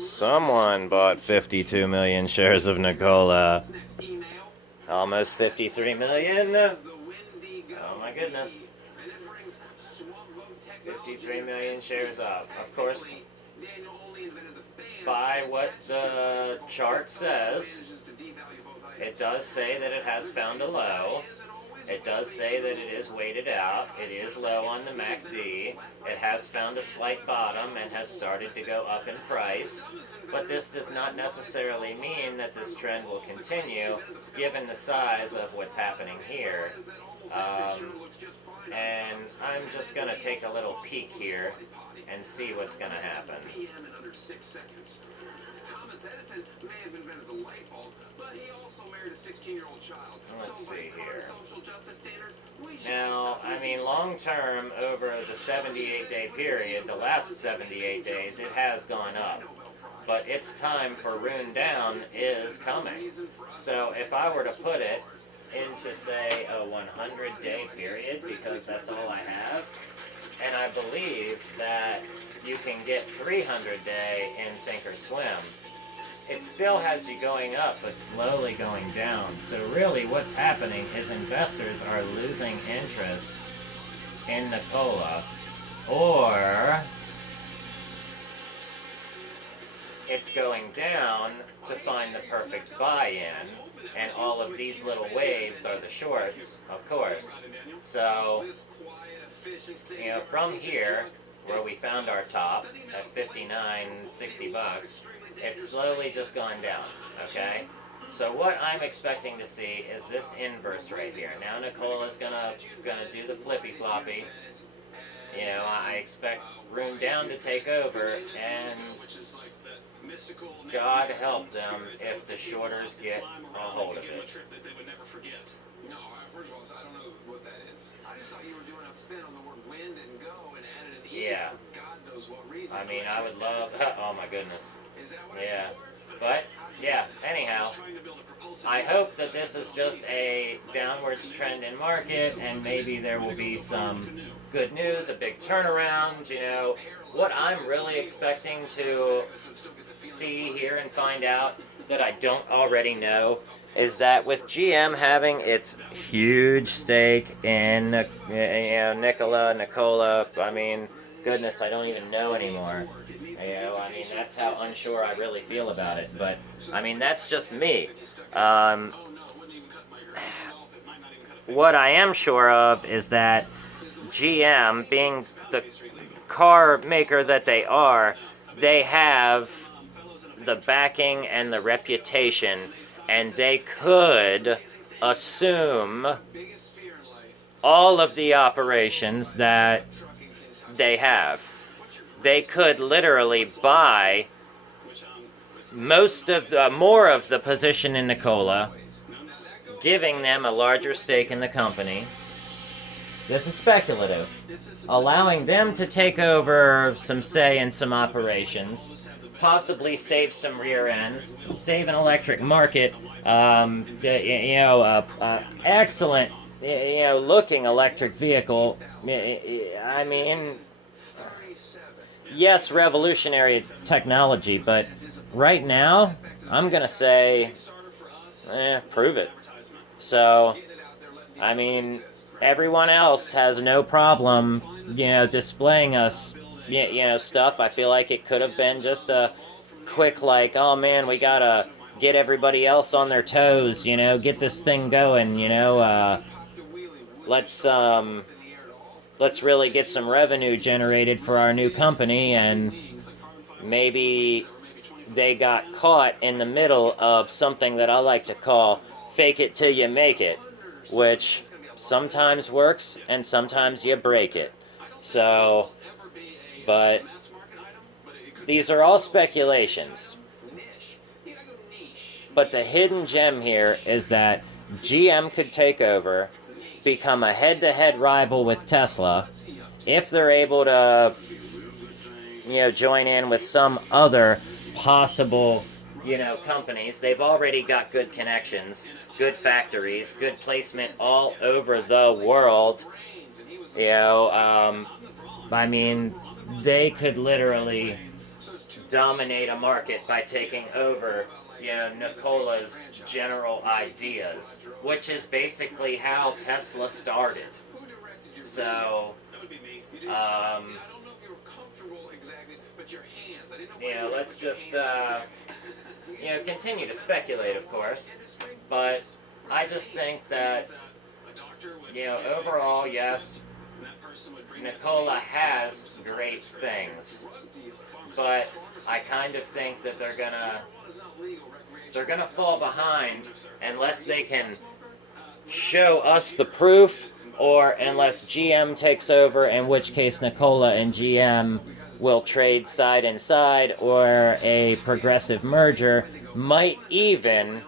Someone bought 52 million shares of Nikola. Almost 53 million. Oh my goodness. 53 million shares up. Of course, by what the chart says, it does say that it has found a low. It does say that it is weighted out. It is low on the MACD. It has found a slight bottom and has started to go up in price. But this does not necessarily mean that this trend will continue, given the size of what's happening here. And I'm just going to take a little peek here and see what's going to happen. Let's see here. Now, I mean, long term, over the 78-day period, the last 78 days, it has gone up. But its time for rune down is coming. So if I were to put it into, say, a 100-day period, because that's all I have, and I believe that you can get 300-day in Thinkorswim, it still has you going up, but slowly going down. So really what's happening is investors are losing interest in Nikola, or it's going down to find the perfect buy-in, and all of these little waves are the shorts, of course. So, you know, from here, where we found our top at 59, 60 bucks, it's slowly just gone down, okay? So what I'm expecting to see is this inverse right here. Now Nikola's gonna do the flippy floppy. You know, I expect rune down to take over, and God help them if the shorters get a hold of it. No, first of all, I don't know what that is. I just thought you were doing a spin on the word wind and go and added an E Yeah. for God knows what reason. I mean, I would love... Oh my goodness. Is that what Yeah. it's for? But, yeah, anyhow, I hope that this is just a downwards trend in market, and maybe there will be some good news, a big turnaround, you know. What I'm really expecting to see here and find out that I don't already know is that with GM having its huge stake in, you know, Nikola, I mean, goodness, I don't even know anymore. You know, I mean, that's how unsure I really feel about it. But, I mean, that's just me. What I am sure of is that GM, being the car maker that they are, they have the backing and the reputation, and they could assume all of the operations that they have. They could literally buy more of the position in Nikola, giving them a larger stake in the company. This is speculative. Allowing them to take over some say in some operations, possibly save some rear ends, save an electric market, excellent, looking electric vehicle. I mean, yes, revolutionary technology, but right now, I'm gonna say, prove it. So, I mean, everyone else has no problem, displaying us, stuff. I feel like it could have been just a quick, like, oh man, we gotta get everybody else on their toes, get this thing going, let's really get some revenue generated for our new company, and maybe they got caught in the middle of something that I like to call fake it till you make it, which sometimes works and sometimes you break it. So, but these are all speculations. But the hidden gem here is that GM could take over, become a head-to-head rival with Tesla, if they're able to, join in with some other possible, companies. They've already got good connections, good factories, good placement all over the world. I mean, they could literally dominate a market by taking over, Nikola's general ideas, which is basically how Tesla started. So, let's just, continue to speculate, of course, but I just think that, overall, yes, Nikola has great things, but I kind of think that they're gonna fall behind unless they can show us the proof, or unless GM takes over, in which case Nikola and GM will trade side and side, or a progressive merger might even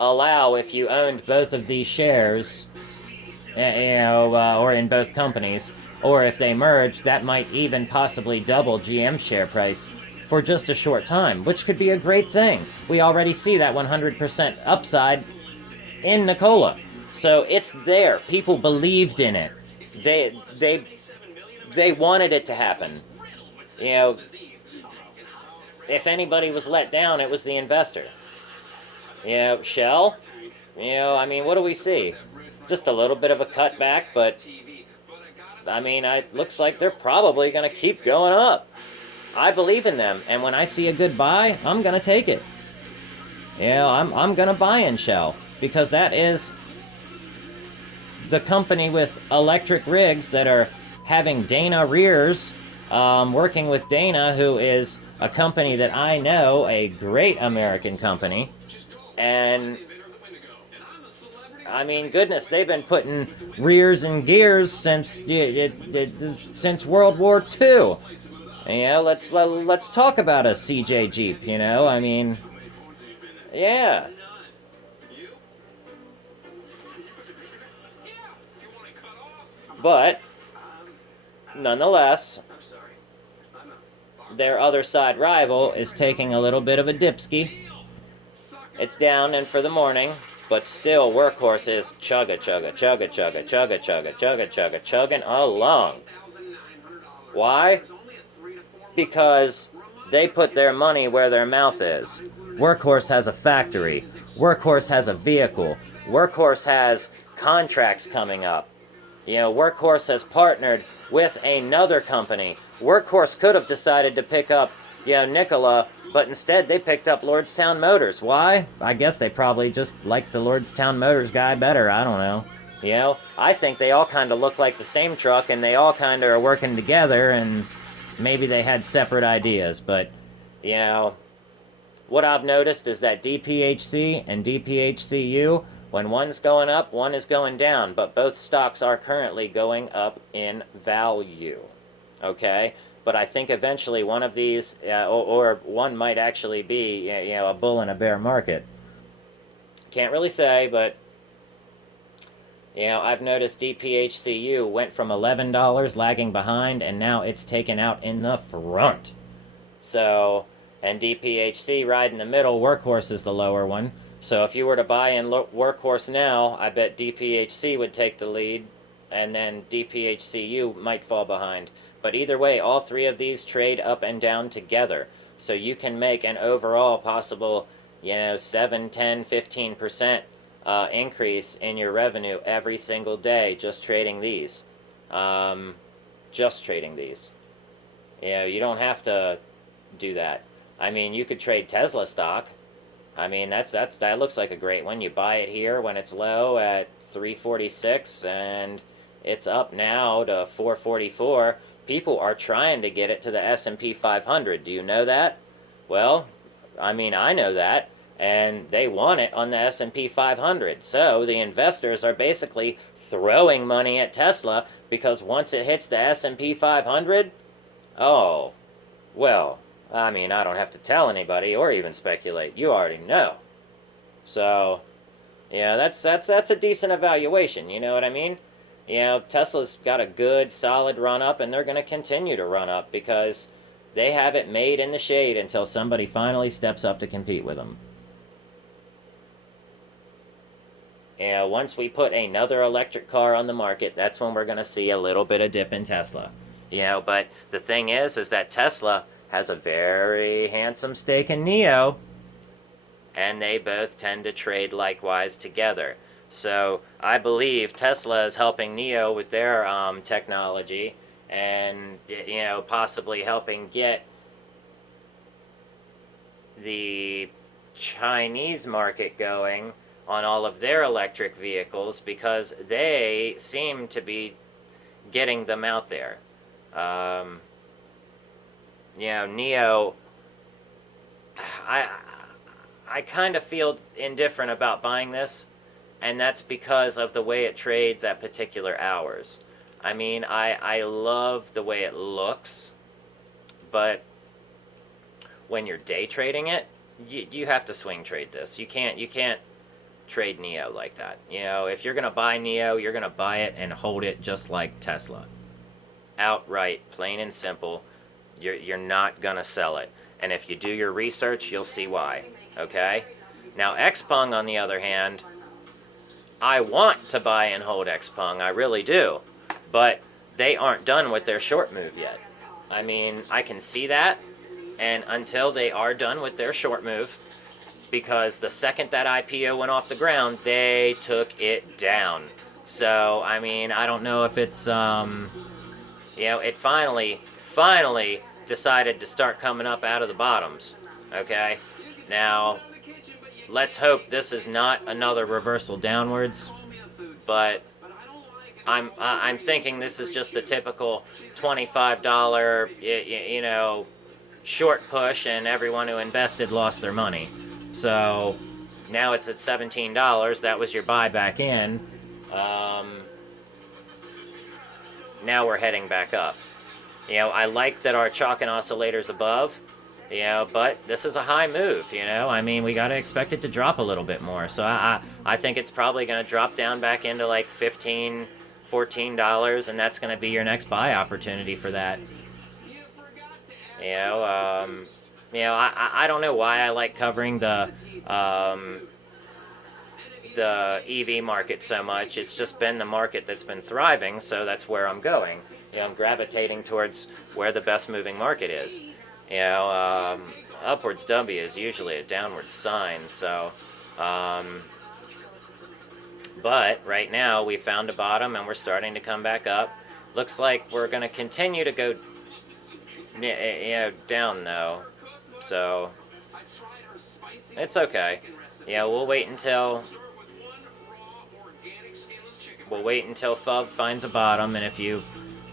allow, if you owned both of these shares, or in both companies, or if they merge, that might even possibly double GM's share price for just a short time, which could be a great thing. We already see that 100% upside in Nikola. So it's there. People believed in it. They wanted it to happen. If anybody was let down, it was the investor. Shell, what do we see? Just a little bit of a cutback, but it looks like they're probably going to keep going up. I believe in them, and when I see a good buy, I'm going to take it. I'm going to buy in Shell, because that is the company with electric rigs that are having Dana Rears, working with Dana, who is a company that I know, a great American company, and goodness, they've been putting rears and gears since World War II. Let's talk about a CJ Jeep. Yeah. But nonetheless, their other side rival is taking a little bit of a dipski. It's down and for the morning, but still Workhorse is chugging along. Why? Because they put their money where their mouth is. Workhorse has a factory. Workhorse has a vehicle. Workhorse has contracts coming up. Workhorse has partnered with another company. Workhorse could have decided to pick up, Nikola, but instead they picked up Lordstown Motors. Why? I guess they probably just liked the Lordstown Motors guy better. I don't know. I think they all kind of look like the same truck, and they all kind of are working together, and maybe they had separate ideas. But, what I've noticed is that dphc and dphcu, when one's going up, one is going down, but both stocks are currently going up in value, okay? But I think eventually one of these, or one might actually be, a bull in a bear market. Can't really say, but, I've noticed dphcu went from $11 lagging behind, and now it's taken out in the front. So, and dphc right in the middle, Workhorse is the lower one. So if you were to buy in Workhorse now, I bet dphc would take the lead, and then dphcu might fall behind. But either way, all three of these trade up and down together. So you can make an overall possible, 7, 10, 15% increase in your revenue every single day just trading these. Just trading these. You don't have to do that. You could trade Tesla stock. That looks like a great one. You buy it here when it's low at 346, and it's up now to 444. People are trying to get it to the S&P 500. Do you know that? Well, I know that, and they want it on the S&P 500. So the investors are basically throwing money at Tesla, because once it hits the S&P 500, oh, well, I don't have to tell anybody or even speculate. You already know. So, that's a decent evaluation. You know what I mean? Tesla's got a good, solid run up, and they're going to continue to run up because they have it made in the shade until somebody finally steps up to compete with them. Once we put another electric car on the market, that's when we're going to see a little bit of dip in Tesla. But the thing is that Tesla has a very handsome stake in NIO, and they both tend to trade likewise together. So I believe Tesla is helping NIO with their technology, and possibly helping get the Chinese market going on all of their electric vehicles, because they seem to be getting them out there. NIO, I kind of feel indifferent about buying this, and that's because of the way it trades at particular hours. I mean, I love the way it looks, but when you're day trading it, you have to swing trade this. You can't trade NIO like that. If you're gonna buy NIO, you're gonna buy it and hold it just like Tesla. Outright, plain and simple. You're not gonna sell it. And if you do your research, you'll see why. Okay? Now, XPeng, on the other hand, I want to buy and hold XPeng, I really do. But they aren't done with their short move yet. I mean, I can see that, and until they are done with their short move, because the second that IPO went off the ground, they took it down. So, I mean, I don't know if it's, it finally decided to start coming up out of the bottoms, okay? Now, let's hope this is not another reversal downwards, but I'm thinking this is just the typical $25, short push, and everyone who invested lost their money. So now it's at $17. That was your buy back in. Now we're heading back up. I like that our chalk and oscillator's above, but this is a high move, I mean, we got to expect it to drop a little bit more. So I think it's probably going to drop down back into like $15, $14, and that's going to be your next buy opportunity for that. I don't know why I like covering the EV market so much. It's just been the market that's been thriving, so that's where I'm going. I'm gravitating towards where the best moving market is. Upwards W is usually a downward sign, so but right now we found a bottom and we're starting to come back up. Looks like we're going to continue to go down though, so it's okay. We'll wait until FUV finds a bottom, and if you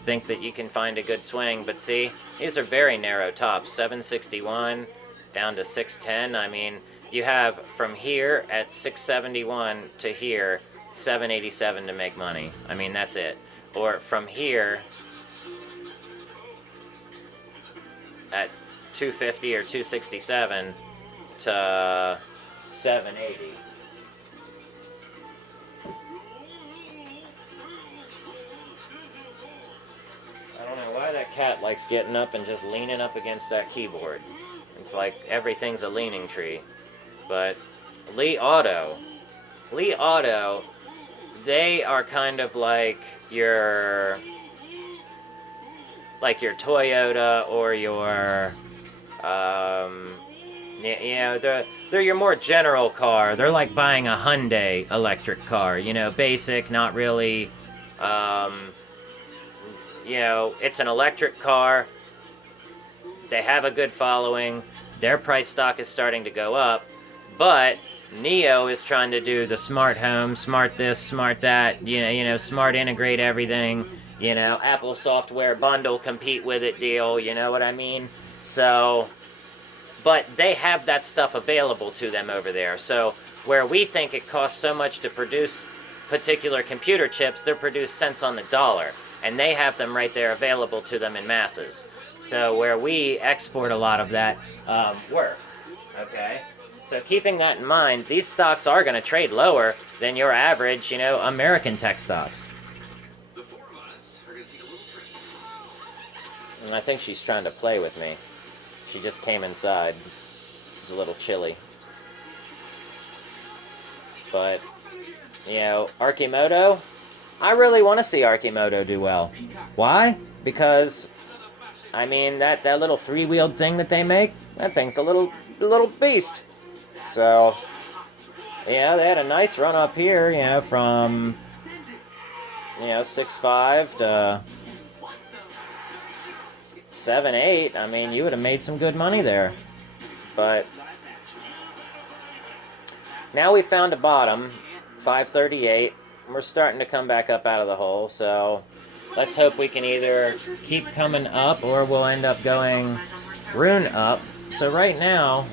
think that you can find a good swing, but see, these are very narrow tops, 761 down to 610. I mean, you have from here at 671 to here 787 to make money. I mean, that's it. Or from here at 250 or 267 to 780. I don't know why that cat likes getting up and just leaning up against that keyboard. It's like everything's a leaning tree. But Li Auto, they are kind of like your Toyota or your they're your more general car. They're like buying a Hyundai electric car, basic, not really it's an electric car. They have a good following. Their price stock is starting to go up, but NIO is trying to do the smart home, smart this, smart that, smart integrate everything, Apple software bundle, compete with it deal, you know what I mean? So, but they have that stuff available to them over there. So where we think it costs so much to produce particular computer chips, they're produced cents on the dollar, and they have them right there available to them in masses. So where we export a lot of that work, okay? So keeping that in mind, these stocks are going to trade lower than your average, American tech stocks. The four of us are going to take a little trip. And I think she's trying to play with me. She just came inside. It was a little chilly. But, Archimoto, I really want to see Archimoto do well. Why? Because I mean, that little three-wheeled thing that they make, that thing's a little beast. So, yeah, they had a nice run up here, you know, from, you know, 6.5 to 7.8. I mean, you would have made some good money there. But now we found a bottom, 538. We're starting to come back up out of the hole, so let's hope we can either keep coming up or we'll end up going rune up. So right now,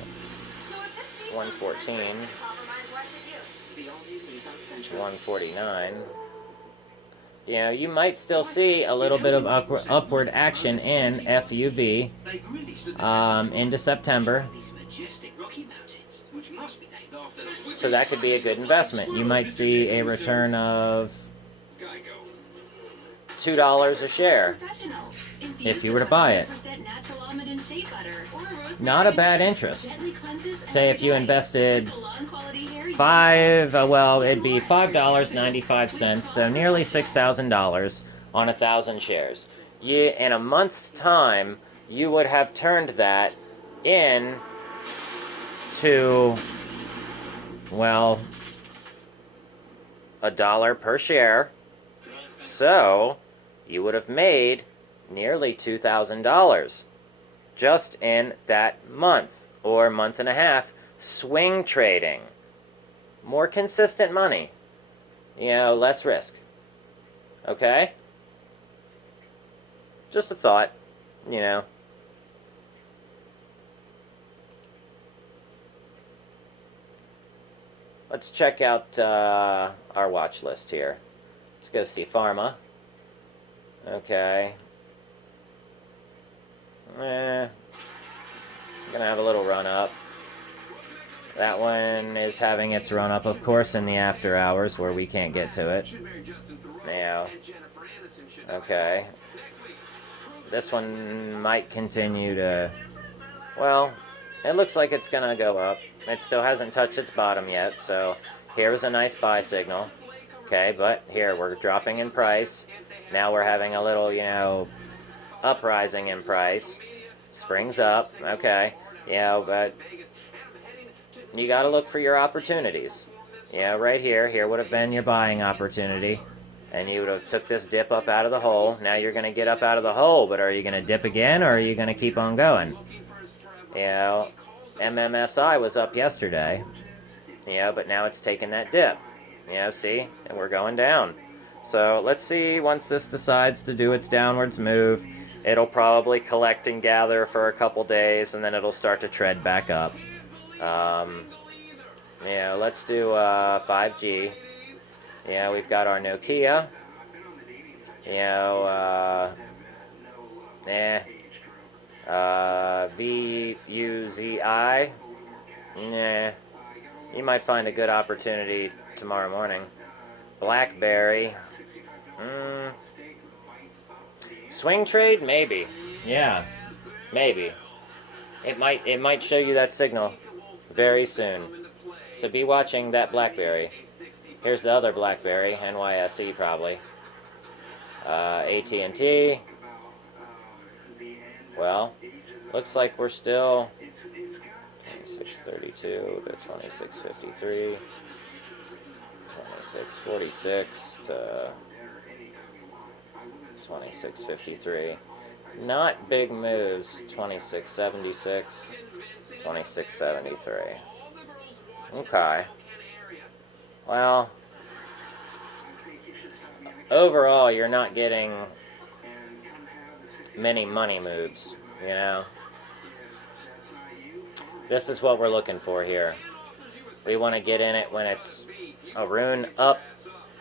114, 149. You know, you might still see a little bit of upward action in FUV into September. So that could be a good investment. You might see a return of $2 a share if you were to buy it. Not a bad interest. Say if you invested it'd be $5.95, so nearly $6,000 on 1,000 shares. In a month's time, you would have turned that in to, well, $1 per share. So you would have made nearly $2,000 just in that month or month and a half swing trading. More consistent money, you know, less risk. Okay? Just a thought, you know. Let's check out our watch list here. Let's go see Pharma. Okay. Gonna have a little run up. That one is having its run up, of course, in the after hours where we can't get to it. Now, okay. This one might continue to, well, it looks like it's gonna go up. It still hasn't touched its bottom yet, so here's a nice buy signal. Okay, but here we're dropping in price. Now we're having a little, you know, uprising in price. Springs up, okay. You know, but you got to look for your opportunities. You know, right here would have been your buying opportunity. And you would have took this dip up out of the hole. Now you're going to get up out of the hole, but are you going to dip again or are you going to keep on going? You know, MMSI was up yesterday. You know, but now it's taking that dip. You know, see? And we're going down. So let's see, once this decides to do its downwards move, it'll probably collect and gather for a couple days, and then it'll start to tread back up. You know, let's do 5G. Yeah, we've got our Nokia. You know, VUZI. Nah. You might find a good opportunity tomorrow morning. BlackBerry. Swing trade? Maybe. Yeah. Maybe. It might show you that signal very soon. So be watching that BlackBerry. Here's the other BlackBerry, NYSE probably. AT&T. Well, looks like we're still 2632 to 2653. 2646 to 2653. Not big moves. 2676, 2673. Okay. Well, overall, you're not getting many money moves, you know. This is what we're looking for here. We want to get in it when it's a rune up,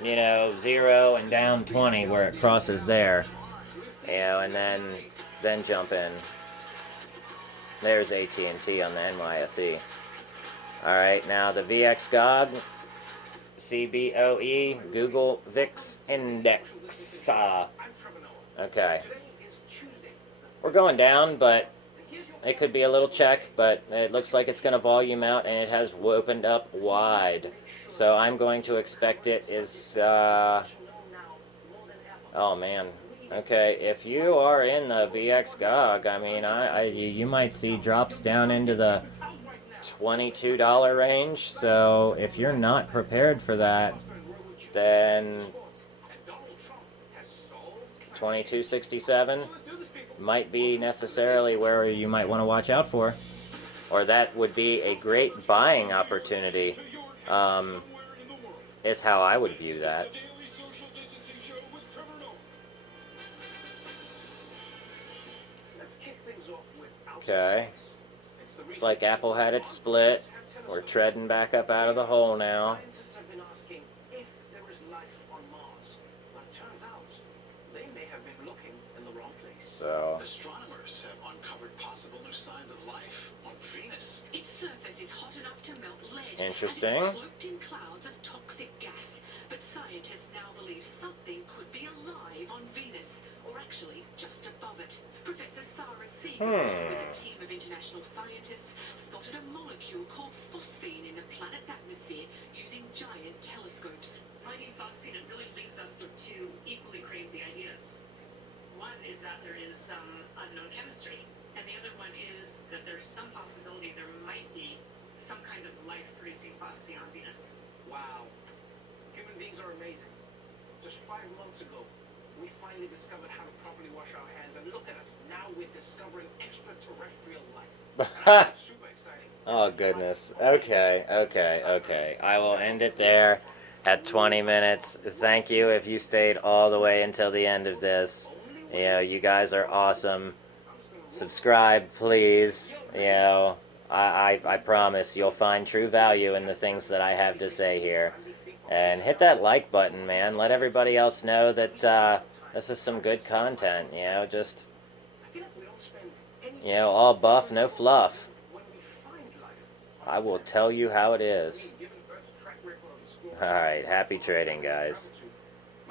you know, 0 and down 20 where it crosses there. You know, and then jump in. There's AT&T on the NYSE. Alright, now the VXGOG, CBOE, Google VIX Index. Okay. We're going down, but it could be a little check, but it looks like it's going to volume out, and it has opened up wide. So I'm going to expect it is, oh man, Okay, if you are in the VXGOG, I mean, you might see drops down into the $22 range. So if you're not prepared for that, then 22.67 might be necessarily where you might want to watch out for, or that would be a great buying opportunity. Is how I would view that. Okay. Looks like Apple had it split. We're treading back up out of the hole now. So astronomers have uncovered possible new signs of life on Venus. Its surface is hot enough to melt lead. Interesting. And it's cloaked in clouds of toxic gas. But scientists now believe something could be alive on Venus, or actually just above it. Professor Sarah Seeger, with a team of international scientists, spotted a molecule called phosphine in the planet's atmosphere using giant telescopes. Finding phosphine, it really links us with two equally crazy ideas. One is that there is some unknown chemistry, and the other one is that there's some possibility there might be some kind of life-producing phosphine on Venus. Wow. Human beings are amazing. Just 5 months ago, we finally discovered how to properly wash our hands, and look at us. Now we're discovering extraterrestrial life. It's super exciting. Oh goodness. Okay. I will end it there at 20 minutes. Thank you if you stayed all the way until the end of this. You know, you guys are awesome. Subscribe, please. You know, I promise you'll find true value in the things that I have to say here. And hit that like button, man. Let everybody else know that this is some good content. You know, just, you know, all buff, no fluff. I will tell you how it is. Alright, happy trading, guys.